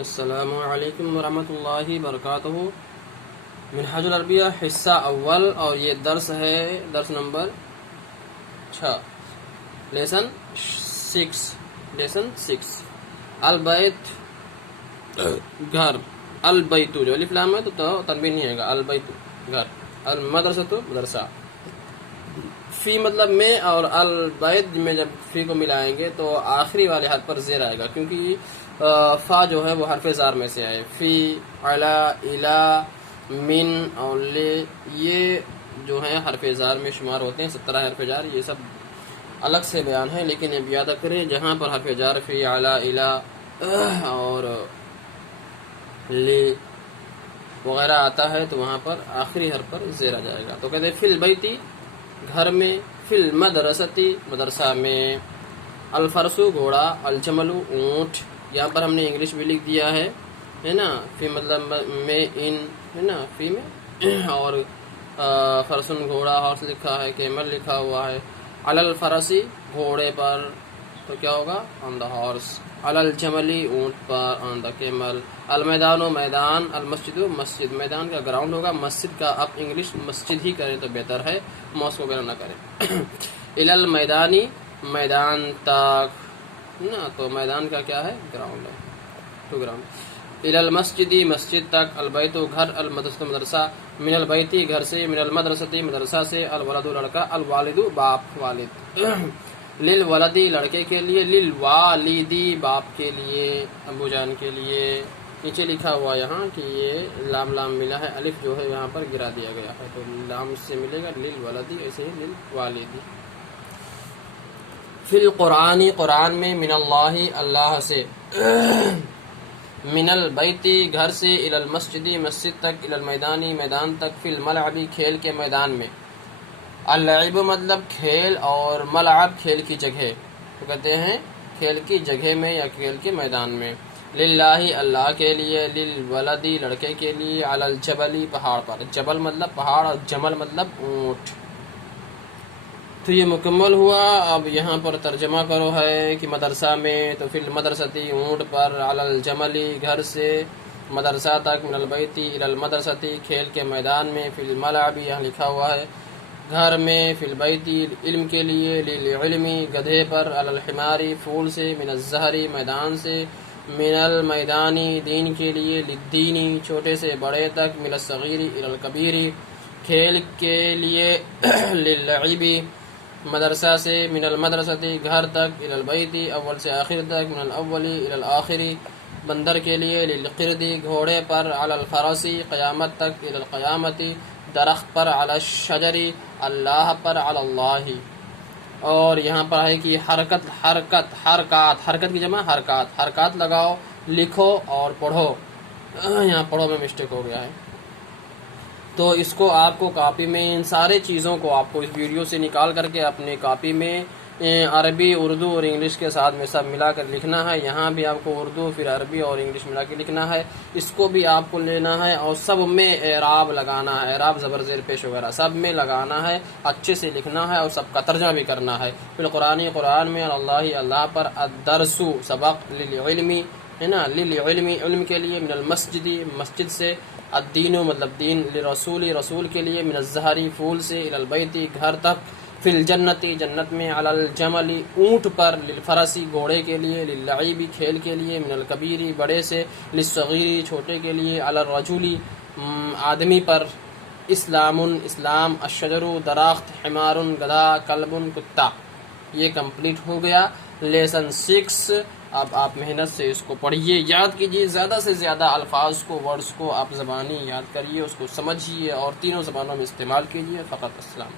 السلام علیکم ورحمۃ اللہ وبرکاتہ۔ منہاج العربیہ حصہ اول، اور یہ درس ہے درس نمبر 6، لیسن 6۔ البیت گھر، البیت جو الف لام ہے تو تنوین نہیں آئے گا، البیت گھر، المدرسہ تو مدرسہ، فی مطلب میں، اور البیت میں جب فی کو ملائیں گے تو آخری والے حرف پر زیر آئے گا، کیونکہ فا جو ہے وہ حرف زار میں سے آئے، فی، علا، الا، من اور لے، یہ جو ہیں حرف زار میں شمار ہوتے ہیں، 17 حرف جار، یہ سب الگ سے بیان ہے، لیکن اب یاد کریں جہاں پر حرف جار فی، علا، الا اور لے وغیرہ آتا ہے تو وہاں پر آخری حرف پر زیر آ جائے گا، تو کہتے ہیں فی البیتی گھر میں، فی المدرستی مدرسہ میں، الفرسو گھوڑا، الجمل اونٹ، یہاں پر ہم نے انگلش بھی لکھ دیا ہے نا، فی مطلب میں، ان ہے نا، فی میں، اور فرسن گھوڑا، ہارس لکھا ہے، کیمل لکھا ہوا ہے، علی الفرسی گھوڑے پر تو کیا ہوگا، آن دا ہارس، علی الجملی اونٹ پر، آن دا کیمل، المیدان و میدان، المسجد و مسجد، میدان کا گراؤنڈ ہوگا، مسجد کا آپ انگلش مسجد ہی کریں تو بہتر ہے، موسک وغیرہ نہ کریں، الی المیدانی میدان تک نا، تو میدان کا کیا ہے، گراؤنڈ ہے، تو گراؤنڈ، الی المسجدی مسجد تک، البیت گھر، المدرسہ مدرسہ، من البیتی گھر سے، من المدرستی مدرسہ سے، الولد لڑکا، الوالد باپ والد، للولدی لڑکے کے لیے، للوالدی باپ کے لیے، ابو جان کے لیے، نیچے لکھا ہوا یہاں کہ یہ لام لام ملا ہے، الف جو ہے یہاں پر گرا دیا گیا ہے، تو لام اس سے ملے گا للولدی، ایسے ہی للوالدی۔ فی القرآن قرآن میں، من اللہ اللہ سے، من البیتی گھر سے، الی المسجدی مسجد تک، الی المیدانی میدان تک، فی الملعبی کھیل کے میدان میں، اللعب مطلب کھیل، اور ملعب کھیل کی جگہ، تو کہتے ہیں کھیل کی جگہ میں یا کھیل کے میدان میں، للہ اللہ کے لیے، للولدی لڑکے کے لیے، علی الجبلی پہاڑ پر، جبل مطلب پہاڑ، اور جمل مطلب اونٹ۔ تو یہ مکمل ہوا، اب یہاں پر ترجمہ کرو ہے کہ مدرسہ میں تو فی المدرستی اونٹ پر، علی الجملی گھر سے، مدرسہ تک، من البیتی الی المدرستی کھیل کے میدان میں، فی الملعب یہاں لکھا ہوا ہے گھر میں، فی البیتی علم کے لیے، للعلمی گدھے پر، علی الحماری پھول سے، من الزہری میدان سے، من المیدانی دین کے لیے، للدینی چھوٹے سے بڑے تک، من الصغیری الی الکبیری کھیل کے لیے، للعبی مدرسہ سے، من المدرستی گھر تک، الی البیتی اول سے آخر تک، من الاولی الی الآخری بندر کے لیے، للقردی گھوڑے پر، علی الفرسی قیامت تک، الی القیامتی درخت پر، علی الشجری اللہ پر، علی اللہ، اور یہاں پر ہے کہ حرکات کی جمع حرکات لگاؤ، لکھو اور پڑھو، یہاں پڑھو میں مسٹیک ہو گیا ہے، تو اس کو آپ کو کاپی میں ان سارے چیزوں کو آپ کو اس ویڈیو سے نکال کر کے اپنے کاپی میں عربی، اردو اور انگلش کے ساتھ میں سب ملا کر لکھنا ہے، یہاں بھی آپ کو اردو پھر عربی اور انگلش ملا کے لکھنا ہے، اس کو بھی آپ کو لینا ہے، اور سب میں اعراب لگانا ہے، اعراب زبر زیر پیش وغیرہ سب میں لگانا ہے، اچھے سے لکھنا ہے، اور سب کا ترجمہ بھی کرنا ہے۔ پھر قرآن میں، اللہ پر، الدرس سبق، للعلمی ہے نا، للعلمی علم کے لیے، من المسجدی مسجد سے، الدین مطلب دین، لرسولی رسول کے لیے، من الزہری پھول سے، الی البیتی گھر تک، فی الجنتی جنت میں، علی الجملی اونٹ پر، للفرسی گھوڑے کے لیے، للعیبی کھیل کے لیے، من الکبیری بڑے سے، للصغیری چھوٹے کے لیے، علی الرجلی آدمی پر، اسلام اسلام، الشجر درخت، حمار گدھا، کلب کتا۔ یہ کمپلیٹ ہو گیا لیسن 6۔ اب آپ محنت سے اس کو پڑھیے، یاد کیجیے، زیادہ سے زیادہ الفاظ کو، ورڈز کو آپ زبانی یاد کریے، اس کو سمجھیے اور تینوں زبانوں میں استعمال کیجیے۔ فقط اسلام۔